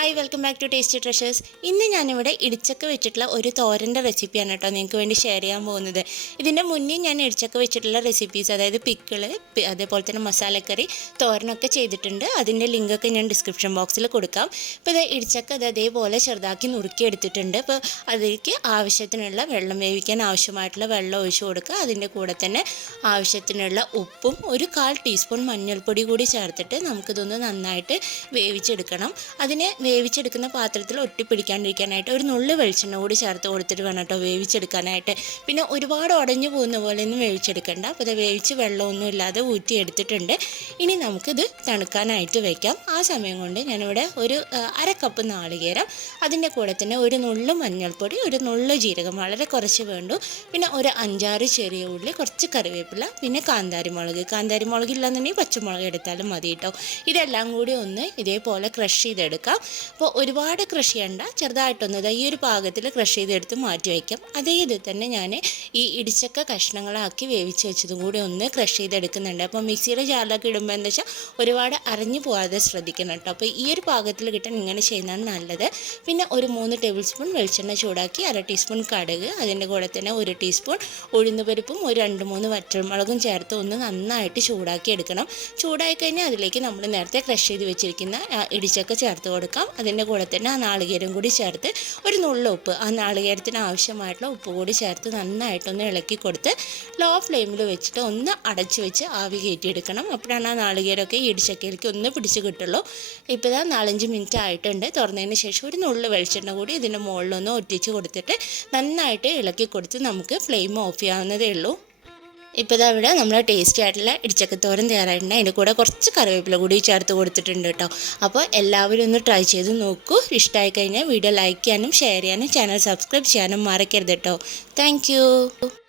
Hi welcome back to tasty treasures ഇന്ന് ഞാനിവിടെ ഇടിച്ചക്ക വെച്ചിട്ടുള്ള ഒരു തോരന്റെ റെസിപ്പിയാണ് കേട്ടോ നിങ്ങൾക്ക് വേണ്ടി ഷെയർ ചെയ്യാൻ പോകുന്നത്. ഇതിന്റെ മുന്നേ ഞാൻ ഇടിച്ചക്ക വെച്ചിട്ടുള്ള റെസിപ്പീസ് അതായത് പിക്കിൾ അതേപോലെ തന്നെ മസാലക്കറി തോരനൊക്കെ ചെയ്തിട്ടുണ്ട്. അതിന്റെ ലിങ്കൊക്കെ ഞാൻ ഡിസ്ക്രിപ്ഷൻ ബോക്സിൽ കൊടുക്കാം. ഇപ്പോൾ ഇത് ഇടിച്ചക്ക അത് അതേപോലെ ചെറുതാക്കി നുറുക്കി എടുത്തിട്ടുണ്ട് അപ്പോൾ അതിലേക്ക് ആവശ്യത്തിനുള്ള വെള്ളം വേവിക്കാൻ ആവശ്യമായിട്ടുള്ള വെള്ളം ഒഴിച്ചു കൊടുക്കുക. അതിന്റെ കൂടെ തന്നെ ആവശ്യത്തിനുള്ള ഉപ്പും ഒരു കാൽ ടീസ്പൂൺ മഞ്ഞൾപ്പൊടി കൂടി ചേർത്തിട്ട് നമുക്കിതൊന്ന് നന്നായിട്ട് വേവിച്ചെടുക്കണം. അതിനെ വേവിച്ചെടുക്കുന്ന പാത്രത്തിൽ ഒട്ടിപ്പിടിക്കാണ്ടിരിക്കാനായിട്ട് ഒരു നുള്ളു വെളിച്ചെണ്ണ കൂടി ചേർത്ത് കൊടുത്തിട്ട് വേണം കേട്ടോ വേവിച്ചെടുക്കാനായിട്ട്. പിന്നെ ഒരുപാട് ഉടഞ്ഞു പോകുന്ന പോലെ ഒന്നും വേവിച്ചെടുക്കണ്ട. അപ്പോൾ ഇത് വേവിച്ച് വെള്ളമൊന്നും ഇല്ലാതെ ഊറ്റി എടുത്തിട്ടുണ്ട്. ഇനി നമുക്കിത് തണുക്കാനായിട്ട് വെക്കാം. ആ സമയം കൊണ്ട് ഞാനിവിടെ ഒരു അര കപ്പ് നാളികേരം അതിന്റെ കൂടെ തന്നെ ഒരു നുള്ളു മഞ്ഞൾപ്പൊടി ഒരു നുള്ളു ജീരകം വളരെ കുറച്ച് വേണ്ടു. പിന്നെ ഒരു അഞ്ചാറ് ചെറിയ ഉള്ളി കുറച്ച് കറിവേപ്പില പിന്നെ കാന്താരി മുളക് കാന്താരി പച്ചമുളക് എടുത്താലും മതി കേട്ടോ. ഇതെല്ലാം കൂടി ഒന്ന് ഇതേപോലെ ക്രഷ് ചെയ്തെടുക്കാം. അപ്പോൾ ഒരുപാട് ക്രഷ് ചെയ്യേണ്ട ചെറുതായിട്ടൊന്ന് ഇതാ ഈ ഒരു പാകത്തിൽ ക്രഷ് ചെയ്തെടുത്ത് മാറ്റി വയ്ക്കാം. അതേ ഇതിൽ തന്നെ ഞാൻ ഈ ഇടിച്ചക്ക കഷ്ണങ്ങളാക്കി വേവിച്ച് വെച്ചതും കൂടി ഒന്ന് ക്രഷ് ചെയ്തെടുക്കുന്നുണ്ട്. അപ്പോൾ മിക്സിയുടെ ജാറിലൊക്കെ ഇടുമ്പോൾ എന്താ വെച്ചാൽ ഒരുപാട് അരഞ്ഞു പോകാതെ ശ്രദ്ധിക്കണം കേട്ടോ. അപ്പോൾ ഈ ഒരു പാകത്തിൽ കിട്ടാൻ ഇങ്ങനെ ചെയ്യുന്നതാണ് നല്ലത്. പിന്നെ ഒരു മൂന്ന് ടേബിൾ സ്പൂൺ വെളിച്ചെണ്ണ ചൂടാക്കി അര ടീസ്പൂൺ കടുക് അതിന്റെ കൂടെ തന്നെ ഒരു ടീസ്പൂൺ ഉഴുന്നുപരിപ്പും ഒരു രണ്ട് മൂന്ന് വറ്റൽമുളകും ചേർത്ത് ഒന്ന് നന്നായിട്ട് ചൂടാക്കി എടുക്കണം. ചൂടായി കഴിഞ്ഞാൽ അതിലേക്ക് നമ്മൾ നേരത്തെ ക്രഷ് ചെയ്ത് വെച്ചിരിക്കുന്ന ഇടിച്ചക്ക ചേർത്ത് കൊടുക്കാം. അതിന്റെ കൂടെ തന്നെ ആ നാളികേരം കൂടി ചേർത്ത് ഒരു നുള്ള ഉപ്പ് ആ നാളികേരത്തിന് ആവശ്യമായിട്ടുള്ള ഉപ്പ് കൂടി ചേർത്ത് നന്നായിട്ടൊന്ന് ഇളക്കി കൊടുത്ത് ലോ ഫ്ലെയിമിൽ വെച്ചിട്ട് ഒന്ന് അടച്ച് വെച്ച് ആവി കയറ്റിയെടുക്കണം. അപ്പോഴാണ് ആ നാളികേരമൊക്കെ ഇടിച്ചക്കയിലേക്ക് ഒന്ന് പിടിച്ച് കിട്ടുള്ളൂ. ഇപ്പോൾ ഇതാ നാലഞ്ച് മിനിറ്റ് ആയിട്ടുണ്ട്. തുറന്നതിന് ശേഷം ഒരു നുള്ളു വെളിച്ചെണ്ണ കൂടി ഇതിന്റെ മുകളിലൊന്ന് ഒറ്റിച്ച് കൊടുത്തിട്ട് നന്നായിട്ട് ഇളക്കി കൊടുത്ത് നമുക്ക് ഫ്ലെയിം ഓഫ് ചെയ്യാവുന്നതേ ഉള്ളൂ. ഇപ്പോൾ ഇത് ഇവിടെ നമ്മൾ ടേസ്റ്റി ആയിട്ടുള്ള ഇടിച്ചക്കത്തോരൻ തയ്യാറായിട്ടുണ്ട്. അതിന്റെ കൂടെ കുറച്ച് കറിവേപ്പില കൂടി ചേർത്ത് കൊടുത്തിട്ടുണ്ട് കേട്ടോ. അപ്പോൾ എല്ലാവരും ഒന്ന് ട്രൈ ചെയ്ത് നോക്കൂ. ഇഷ്ടമായി കഴിഞ്ഞാൽ വീഡിയോ ലൈക്ക് ചെയ്യാനും ഷെയർ ചെയ്യാനും ചാനൽ സബ്സ്ക്രൈബ് ചെയ്യാനും മറക്കരുത് കേട്ടോ. താങ്ക്